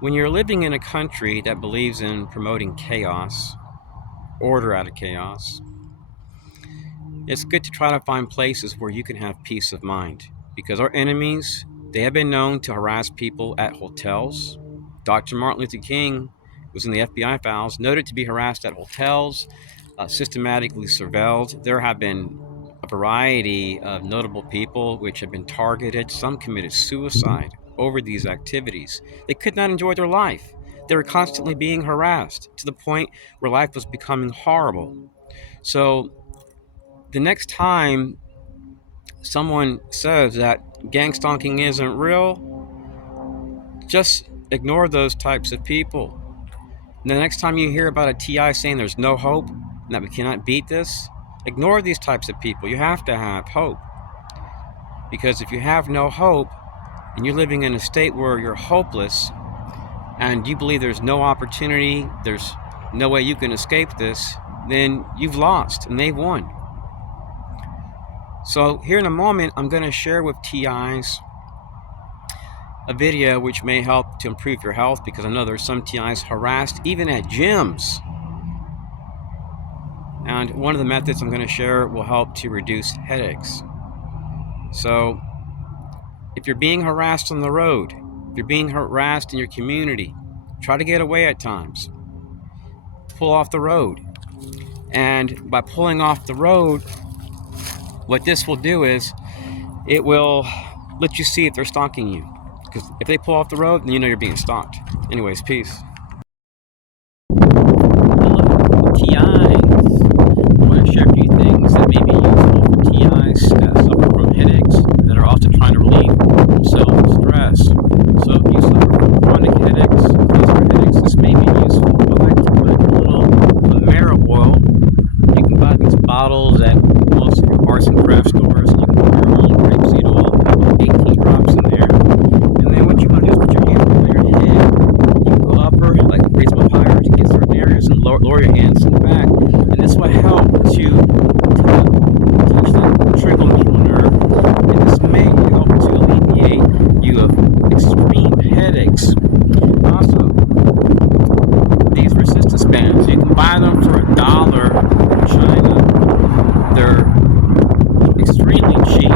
When you're living in a country that believes in promoting chaos, order out of chaos, it's good to try to find places where you can have peace of mind. Because our enemies, they have been known to harass people at hotels. Dr. Martin Luther King was in the FBI files, noted to be harassed at hotels, systematically surveilled. There have been a variety of notable people which have been targeted. Some committed suicide over these activities. They could not enjoy their life. They were constantly being harassed to the point where life was becoming horrible. So the next time someone says that gang stalking isn't real, just ignore those types of people. And the next time you hear about a TI saying there's no hope and that we cannot beat this, ignore these types of people. You have to have hope. Because if you have no hope and you're living in a state where you're hopeless and you believe there's no opportunity, there's no way you can escape this, then you've lost and they've won. So here in a moment, I'm going to share with TIs a video which may help to improve your health, because I know there's some TIs harassed even at gyms. And one of the methods I'm going to share will help to reduce headaches. So if you're being harassed on the road, if you're being harassed in your community, try to get away at times. Pull off the road. And by pulling off the road, what this will do is it will let you see if they're stalking you. Because if they pull off the road, then you know you're being stalked. Anyways, peace. Hello, TIs. I want to share a few things that may be useful for TIs that suffer from headaches that are also trying to relieve themselves of stress. So if you suffer from chronic headaches, cluster headaches, this may be useful. I like to put a little marrow oil. You can buy these bottles at most of your arts and craft stores. You can put your own grapeseed oil, about 18 drops in there. And then what you want to do is put your hands over your head. You can go upper, like raise them up higher to get certain areas, and lower your hands in the back. And this will help to touch the trigeminal nerve. And this may help to alleviate you of extreme headaches. Also, these resistance bands, you can buy them for $1 in China. They're extremely cheap,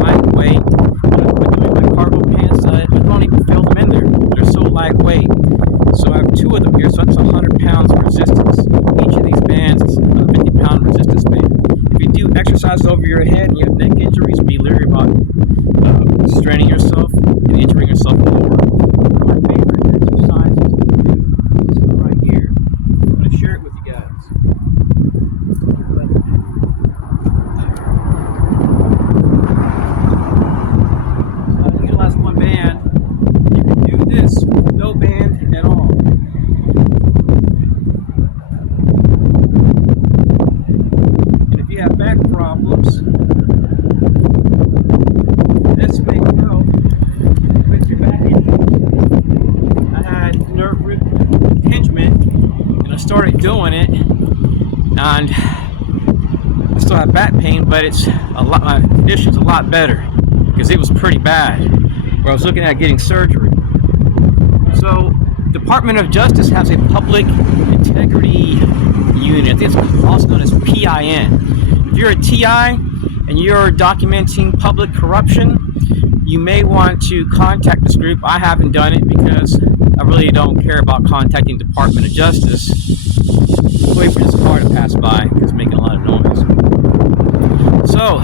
lightweight. When I put them in my cargo pants, I don't even feel them in there. They're so lightweight. So I have 2 of them here, so that's 100 pounds of resistance. Each of these bands is a 50-pound resistance band. If you do exercise over your head and you have neck injuries, be leery about straining yourself and injuring yourself more. One of my favorite exercises to do is this one right here. I'm going to share it with you guys. Utilize one band. You can do this with no band at all. And if you have back problems, this may help with your back issues. I had nerve root impingement, and I started doing it, and I still have back pain, but it's a lot. My condition's a lot better because it was pretty bad. Where I was looking at getting surgery. So, Department of Justice has a public integrity unit. I think it's also known as PIN. If you're a TI and you're documenting public corruption, you may want to contact this group. I haven't done it because I really don't care about contacting Department of Justice. Wait for this car to pass by because it's making a lot of noise. So,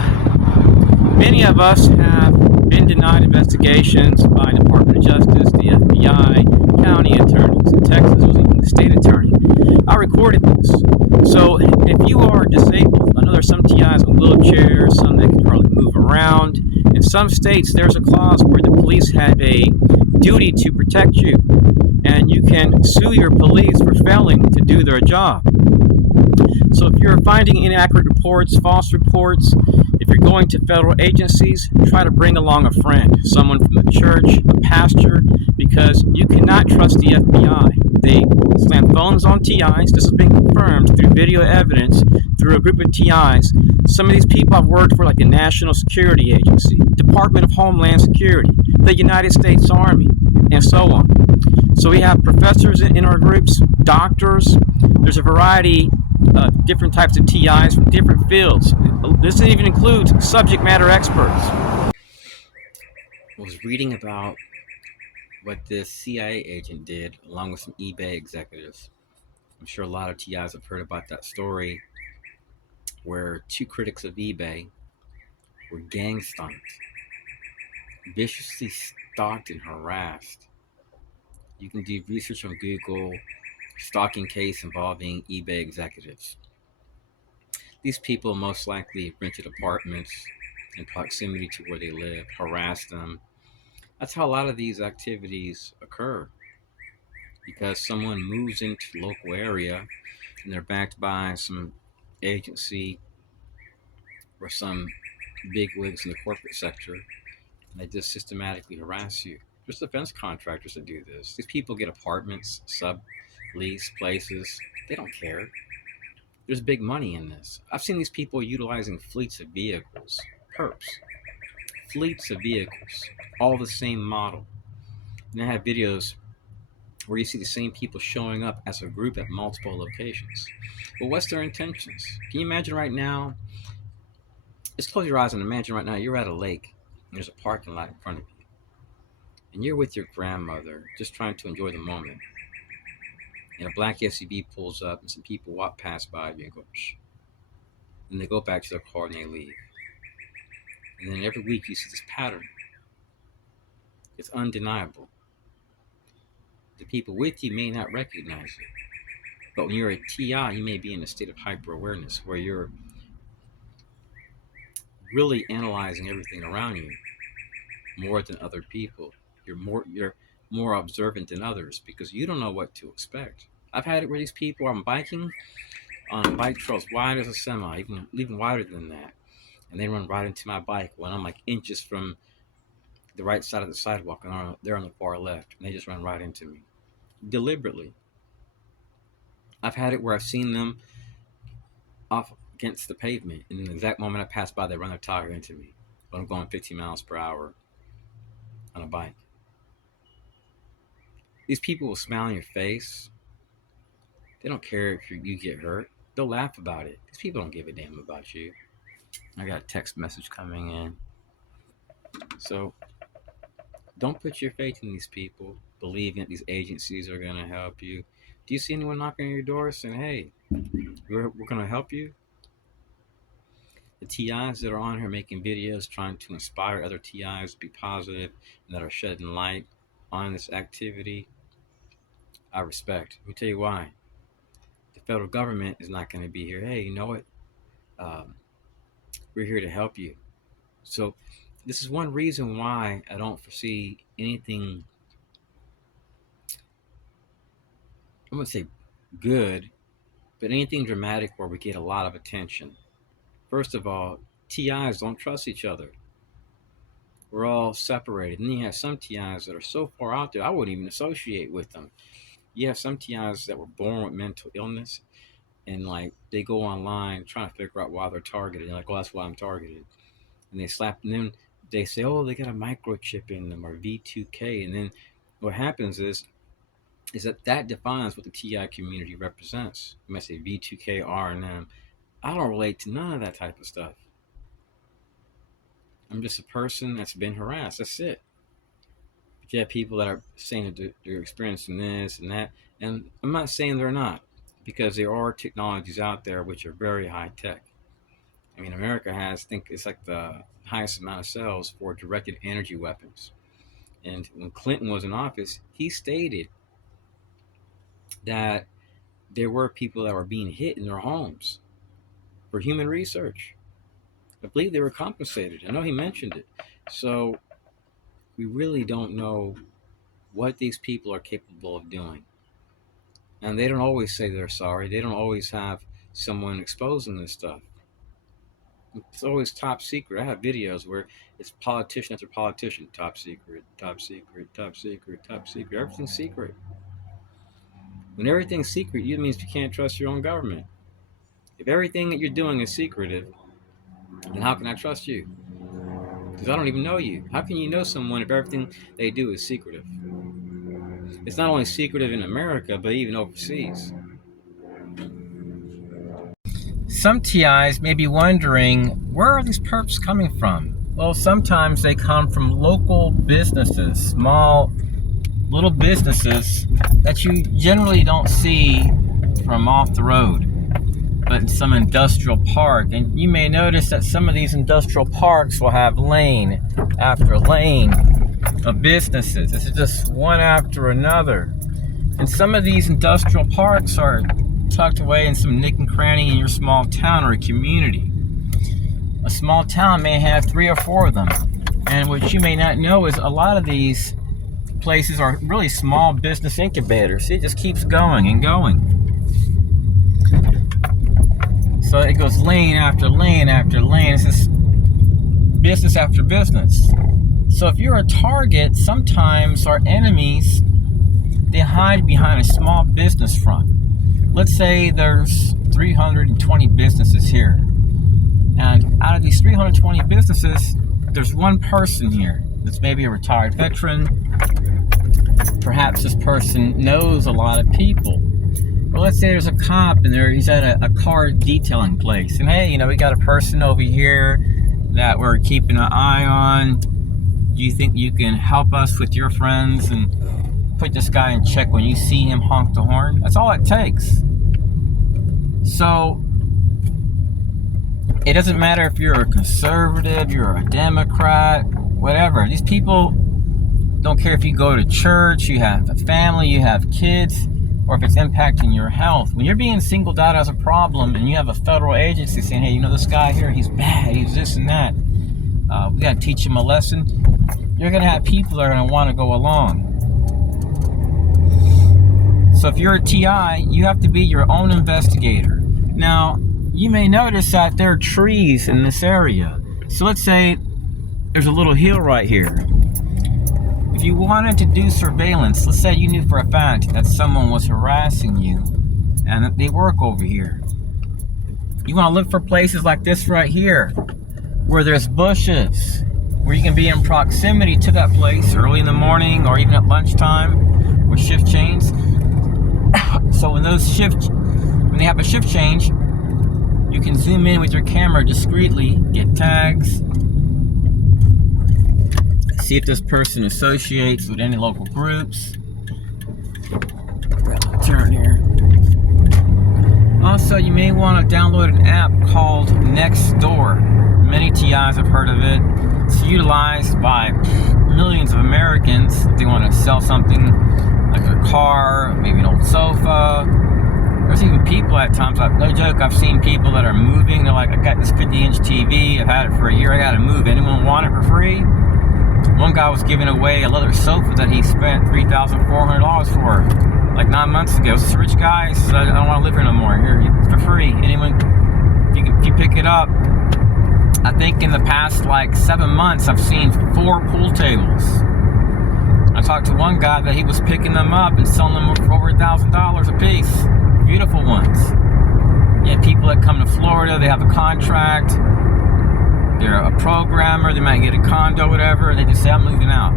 many of us have been denied investigations by Department of Justice, the FBI, county attorneys. In Texas, it was even the state attorney. I recorded this. So if you are disabled, I know there's some TIs in wheelchairs, some that can hardly move around. In some states, there's a clause where the police have a duty to protect you, and you can sue your police for failing to do their job. So if you're finding inaccurate reports, false reports, if you're going to federal agencies, try to bring along a friend, someone from the church, a pastor, because you cannot trust the FBI. They slam phones on TIs. This has been confirmed through video evidence through a group of TIs. Some of these people have worked for like the National Security Agency, Department of Homeland Security, the United States Army, and so on. So we have professors in our groups, doctors. There's a variety of different types of TIs from different fields. This even includes subject matter experts. I was reading about what this CIA agent did along with some eBay executives. I'm sure a lot of TIs have heard about that story where two critics of eBay were gang stalked, viciously stalked and harassed. You can do research on Google, stalking case involving eBay executives. These people most likely rented apartments in proximity to where they live, harassed them. That's how a lot of these activities occur because someone moves into the local area and they're backed by some agency or some big wigs in the corporate sector, and they just systematically harass you. There's defense contractors that do this. These people get apartments, sub-lease places. They don't care. There's big money in this. I've seen these people utilizing fleets of vehicles, perps, fleets of vehicles, all the same model. And I have videos where you see the same people showing up as a group at multiple locations. But what's their intentions? Can you imagine right now? Just close your eyes and imagine right now you're at a lake and there's a parking lot in front of you. And you're with your grandmother just trying to enjoy the moment. And a black SUV pulls up and some people walk past by you and go, shh. And they go back to their car and they leave. And then every week you see this pattern. It's undeniable. The people with you may not recognize it. But when you're a TI, you may be in a state of hyper awareness where you're really analyzing everything around you more than other people. You're more observant than others because you don't know what to expect. I've had it where these people I'm biking on bike trails wide as a semi, even wider than that, and they run right into my bike when I'm like inches from the right side of the sidewalk and they're on the far left, and they just run right into me deliberately. I've had it where I've seen them off against the pavement, and in the exact moment I pass by, they run their tire into me when I'm going 15 miles per hour on a bike. These people will smile on your face. They don't care if you get hurt. They'll laugh about it. These people don't give a damn about you. I got a text message coming in. So don't put your faith in these people, believing that these agencies are going to help you. Do you see anyone knocking on your door saying, hey, we're going to help you? The TIs that are on here making videos trying to inspire other TIs to be positive and that are shedding light on this activity, I respect. Let me tell you why. The federal government is not going to be here. Hey, you know what? Um, we're here to help you. So this is one reason why I don't foresee anything, I'm going to say good, but anything dramatic where we get a lot of attention. First of all, TIs don't trust each other. We're all separated. And then you have some TIs that are so far out there, I wouldn't even associate with them. You have some TIs that were born with mental illness and like they go online trying to figure out why they're targeted. They're like, well, that's why I'm targeted. And they slap, and then they say, oh, they got a microchip in them or V2K. And then what happens is that defines what the TI community represents. You might say V2K, R&M. I don't relate to none of that type of stuff. I'm just a person that's been harassed. That's it. But you have people that are saying that they're experiencing this and that. And I'm not saying they're not, because there are technologies out there which are very high tech. I mean, America has, I think it's like the highest amount of sales for directed energy weapons. And when Clinton was in office, he stated that there were people that were being hit in their homes for human research. I believe they were compensated. I know he mentioned it. So we really don't know what these people are capable of doing. And they don't always say they're sorry. They don't always have someone exposing this stuff. It's always top secret. I have videos where it's politician after politician, top secret, top secret, top secret, top secret. Everything's secret. When everything's secret, it means you can't trust your own government. If everything that you're doing is secretive, then how can I trust you? Because I don't even know you. How can you know someone if everything they do is secretive? It's not only secretive in America, but even overseas. Some TIs may be wondering, where are these perps coming from? Well, sometimes they come from local businesses, small little businesses that you generally don't see from off the road, but in some industrial park. And you may notice that some of these industrial parks will have lane after lane of businesses. This is just one after another. And some of these industrial parks are tucked away in some nook and cranny in your small town or a community. A small town may have 3 or 4 of them. And what you may not know is a lot of these places are really small business incubators. It just keeps going and going. So it goes lane after lane after lane. It's just business after business. So if you're a target, sometimes our enemies, they hide behind a small business front. Let's say there's 320 businesses here. And out of these 320 businesses, there's one person here that's maybe a retired veteran. Perhaps this person knows a lot of people. Well, let's say there's a cop and he's at a car detailing place. And hey, we got a person over here that we're keeping an eye on. Do you think you can help us with your friends and put this guy in check when you see him honk the horn? That's all it takes. So it doesn't matter if you're a conservative, you're a Democrat, whatever. These people don't care if you go to church, you have a family, you have kids, or if it's impacting your health. When you're being singled out as a problem and you have a federal agency saying, hey, this guy here, he's bad, he's this and that, we got to teach him a lesson, you're going to have people that are going to want to go along. So if you're a TI, you have to be your own investigator. Now, you may notice that there are trees in this area. So let's say there's a little hill right here. If you wanted to do surveillance, let's say you knew for a fact that someone was harassing you and they work over here. You want to look for places like this right here where there's bushes, where you can be in proximity to that place early in the morning or even at lunchtime with shift change. So when they have a shift change, you can zoom in with your camera discreetly, get tags, see if this person associates with any local groups. Turn here. Also, you may want to download an app called Nextdoor. Many TIs have heard of it. It's utilized by millions of Americans. They want to sell something like a car, maybe an old sofa. There's even people at times, no joke, I've seen people that are moving. They're like, I got this 50-inch TV, I've had it for a year, I gotta move. Anyone want it for free? One guy was giving away a leather sofa that he spent $3,400 for like 9 months ago. This is a rich guy. He said, I don't want to live here no more. Here, it's for free. Anyone, if you pick it up. I think in the past like 7 months, I've seen 4 pool tables. I talked to one guy that he was picking them up and selling them for over $1,000 a piece. Beautiful ones. Yeah, people that come to Florida, they have a contract. They're a programmer, they might get a condo, whatever, and they just say, I'm moving out.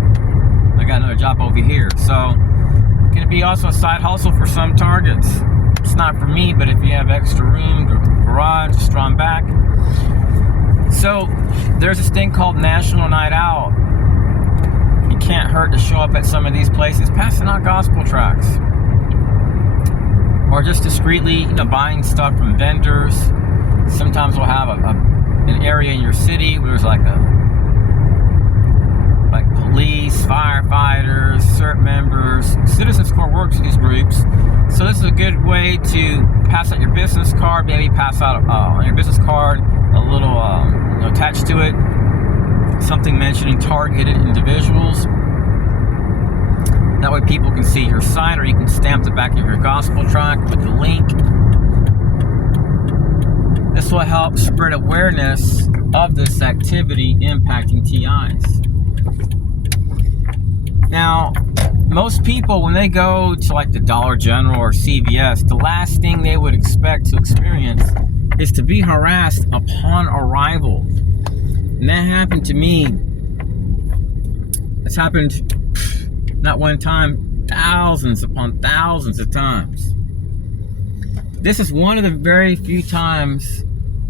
I got another job over here. So, it can be also a side hustle for some targets. It's not for me, but if you have extra room, garage, strong back. So, there's this thing called National Night Out. It can't hurt to show up at some of these places, passing out gospel tracts. Or just discreetly, buying stuff from vendors. Sometimes we'll have an area in your city where there's like police, firefighters, CERT members, Citizens Corps works with these groups. So this is a good way to pass out your business card, maybe pass out on your business card a little attached to it, something mentioning targeted individuals. That way people can see your site, or you can stamp the back of your gospel tract with the link. This will help spread awareness of this activity impacting TIs. Now, most people, when they go to like the Dollar General or CVS, the last thing they would expect to experience is to be harassed upon arrival. And that happened to me. It's happened not one time, thousands upon thousands of times. This is one of the very few times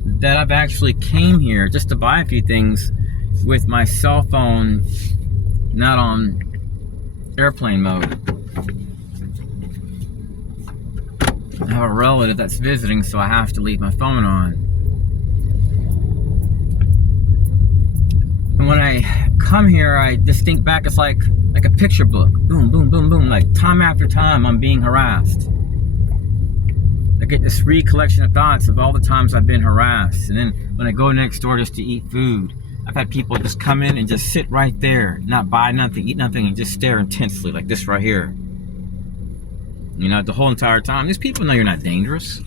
that I've actually came here just to buy a few things with my cell phone not on airplane mode. I have a relative that's visiting, so I have to leave my phone on. And when I come here, I just think back, it's like a picture book. Boom, boom, boom, boom. Like time after time, I'm being harassed. I get this recollection of thoughts of all the times I've been harassed. And then when I go next door just to eat food, I've had people just come in and just sit right there, not buy nothing, eat nothing, and just stare intensely like this right here. You know, the whole entire time. These people know you're not dangerous.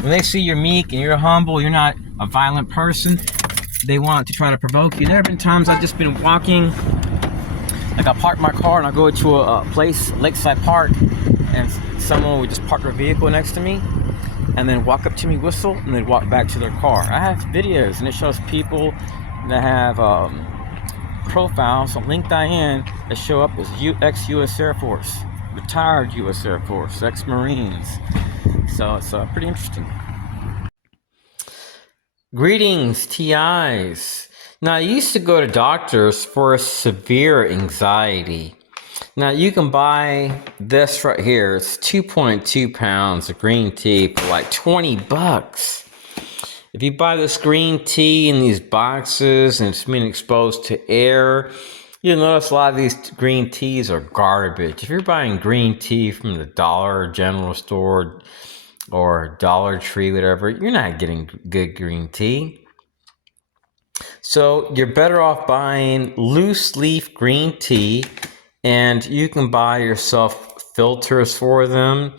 When they see you're meek and you're humble, you're not a violent person, they want to try to provoke you. There have been times I've just been walking, like I park my car and I go to a place, Lakeside Park, and someone would just park their vehicle next to me and then walk up to me, whistle, and then walk back to their car. I have videos, and it shows people that have profiles on LinkedIn that show up as ex-U.S. Air Force, retired U.S. Air Force, ex-Marines. So it's pretty interesting. Greetings, TIs. Now, I used to go to doctors for severe anxiety. Now, you can buy this right here. It's 2.2 pounds of green tea for like 20 bucks. If you buy this green tea in these boxes and it's been exposed to air, you'll notice a lot of these green teas are garbage. If you're buying green tea from the Dollar General store or Dollar Tree, whatever, you're not getting good green tea. So you're better off buying loose leaf green tea, and you can buy yourself filters for them,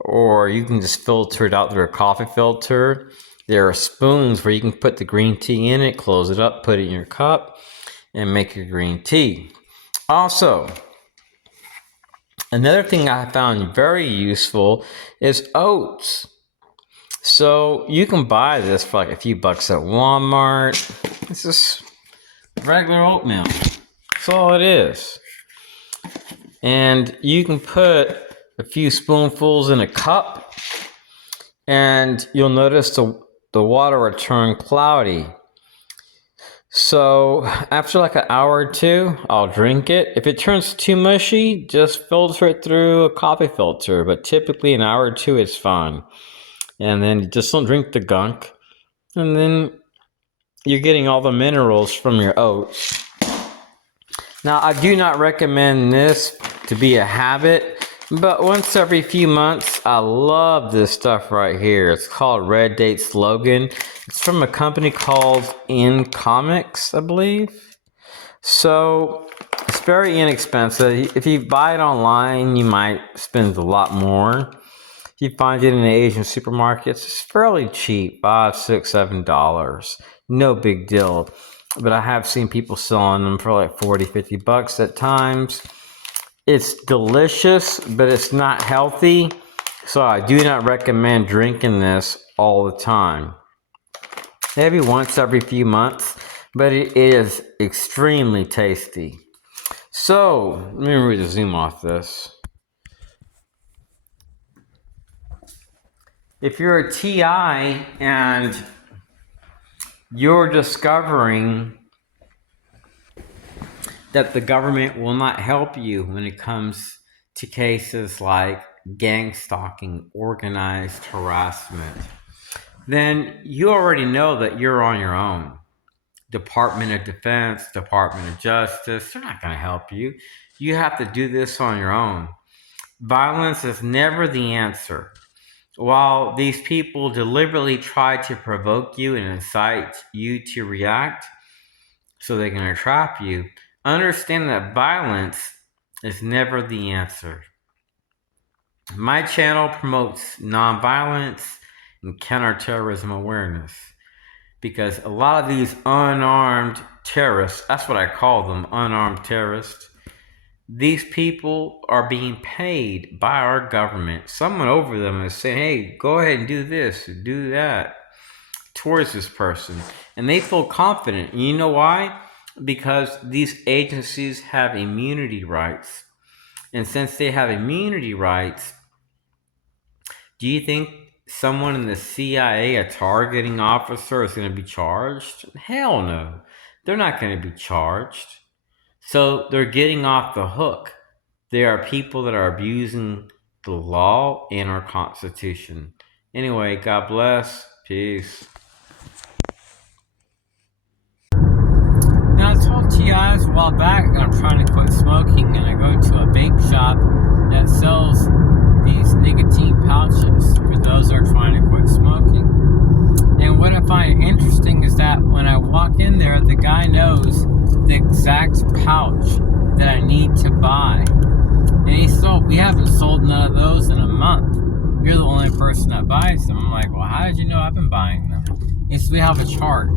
or you can just filter it out through a coffee filter. There are spoons where you can put the green tea in it, close it up, put it in your cup, and make your green tea. Also, another thing I found very useful is oats. So you can buy this for like a few bucks at Walmart. It's just regular oatmeal. That's all it is. And you can put a few spoonfuls in a cup, and you'll notice the water will turn cloudy. So after like an hour or two, I'll drink it. If it turns too mushy, just filter it through a coffee filter. But typically an hour or two, it's fine. And then you just don't drink the gunk. And then you're getting all the minerals from your oats. Now, I do not recommend this to be a habit, but once every few months, I love this stuff right here. It's called Red Date Slogan. It's from a company called In Comics, I believe. So it's very inexpensive. If you buy it online, you might spend a lot more. If you find it in the Asian supermarkets, it's fairly cheap, $5, $6, $7. No big deal. But I have seen people selling them for like 40, 50 bucks at times. It's delicious, but it's not healthy. So I do not recommend drinking this all the time. Maybe once every few months, but it is extremely tasty. So, let me really zoom off this. If you're a TI and you're discovering that the government will not help you when it comes to cases like gang stalking, organized harassment, then you already know that you're on your own. Department of Defense, Department of Justice, they're not going to help you. You have to do this on your own. Violence is never the answer. While these people deliberately try to provoke you and incite you to react so they can trap you, understand that violence is never the answer. My channel promotes nonviolence and counterterrorism awareness because a lot of these unarmed terrorists, that's what I call them, unarmed terrorists, these people are being paid by our government. Someone over them is saying, hey, go ahead and do this, do that towards this person. And they feel confident. And you know why? Because these agencies have immunity rights. And since they have immunity rights, do you think someone in the CIA, a targeting officer, is going to be charged? Hell no. They're not going to be charged. So they're getting off the hook. There are people that are abusing the law and our Constitution. Anyway, God bless. Peace. Now, I told you guys a while back that I'm trying to quit smoking, and I go to a vape shop that sells these nicotine pouches for those that are trying to quit smoking. And what I find interesting is that when I walk in there, the guy knows the exact pouch that I need to buy. And he sold, we haven't sold none of those in a month. You're the only person that buys them. I'm like, well, how did you know I've been buying them? He says, we have a chart.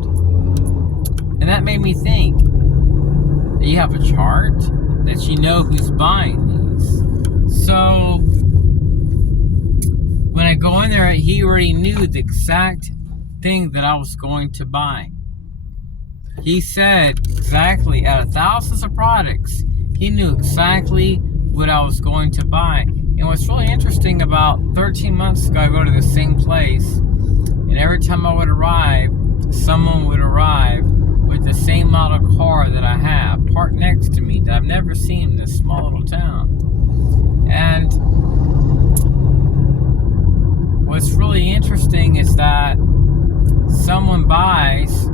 And that made me think, that you have a chart? That you know who's buying these. So, when I go in there, he already knew the exact thing that I was going to buy. He said exactly, out of thousands of products, he knew exactly what I was going to buy. And what's really interesting, about 13 months ago, I go to the same place, and every time I would arrive, someone would arrive with the same model car that I have, parked next to me, that I've never seen in this small little town. And what's really interesting is that someone buys,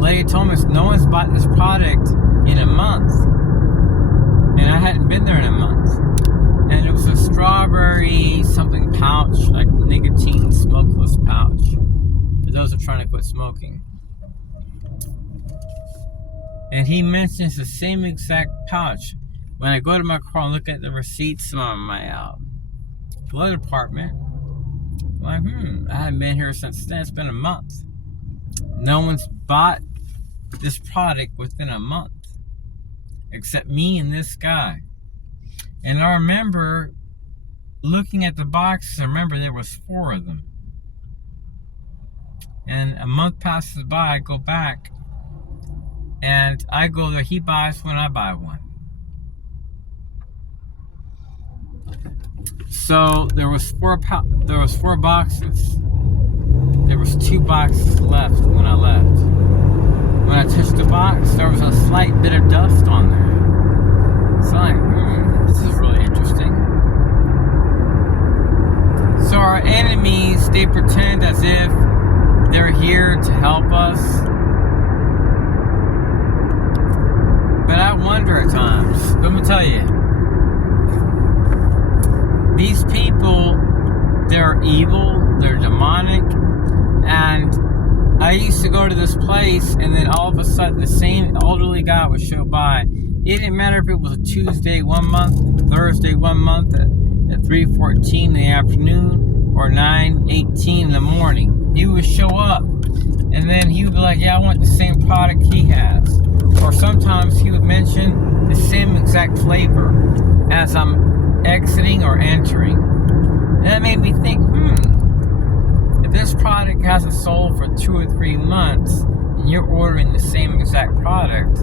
lady told me no one's bought this product in a month, and I hadn't been there in a month. And it was a strawberry something pouch, like nicotine smokeless pouch, for those who are trying to quit smoking. And he mentions the same exact pouch. When I go to my car and look at the receipts on my glove department, I'm like, I haven't been here since then. It's been a month. No one's bought this product within a month, except me and this guy. And I remember looking at the boxes. I remember there was 4 of them. And a month passes by, I go back, and I go there. He buys one, I buy one. So there was 4 boxes. There was 2 boxes left when I left. When I touched the box, there was a slight bit of dust on there. So I'm like, this is really interesting. So our enemies, they pretend as if they're here to help us. But I wonder at times, let me tell you, these people, they're evil, they're demonic, and I used to go to this place, and then all of a sudden the same elderly guy would show by. It didn't matter if it was a Tuesday 1 month, Thursday 1 month at 3:14 in the afternoon, or 9:18 in the morning. He would show up, and then he would be like, yeah, I want the same product he has. Or sometimes he would mention the same exact flavor as I'm exiting or entering. And that made me think, if this product hasn't sold for 2 or 3 months, and you're ordering the same exact product,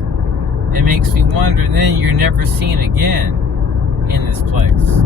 it makes me wonder, and then you're never seen again in this place.